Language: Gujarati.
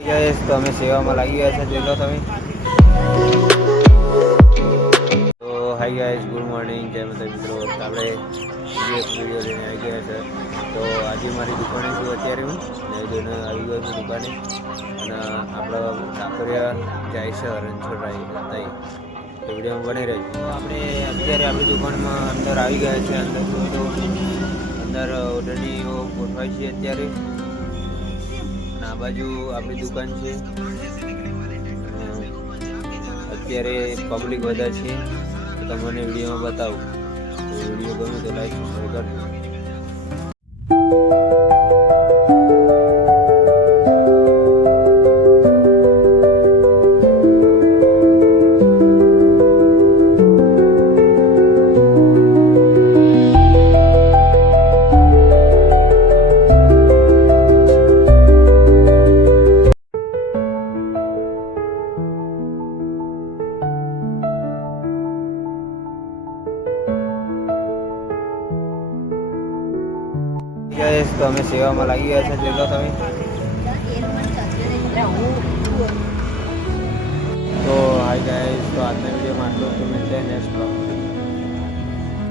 ગાઈસ તો અમે સેવામાં લાગી ગયા છે, જોઈ લો તમે. તો હાઈ ગાઈસ, ગુડ મોર્નિંગ, જય માતા મિત્રો. આપણે વિડીયો લઈને આવી ગયા છે. તો આજે મારી દુકાને છું અત્યારે હું ને જોઈને આવી ગયો છું દુકાને. અને આપણો ટાકોરિયા જાય છે રણછોડ રાય તો વિડીયોમાં બની રહી. તો આપણે અત્યારે આપણી દુકાનમાં અંદર આવી ગયા છે. અંદર તો અંદર ઓર્ડરની ગોઠવાય છે અત્યારે. આ બાજુ આપણી દુકાન છે. અત્યારે પબ્લિક બધા છે તો તમને વિડીયોમાં બતાવું. તો વિડીયો ગમે તો લાઈક સબસ્ક્રાઈબ કરજો. ગાઈસ તો અમે સેવામાં લાગી ગયા છે, જોઈ લો તમે. તો હાય ગાઈસ, તો આજના વિડીયોમાં આટલું. તો મિલતે हैं नेक्स्ट ब्लॉग.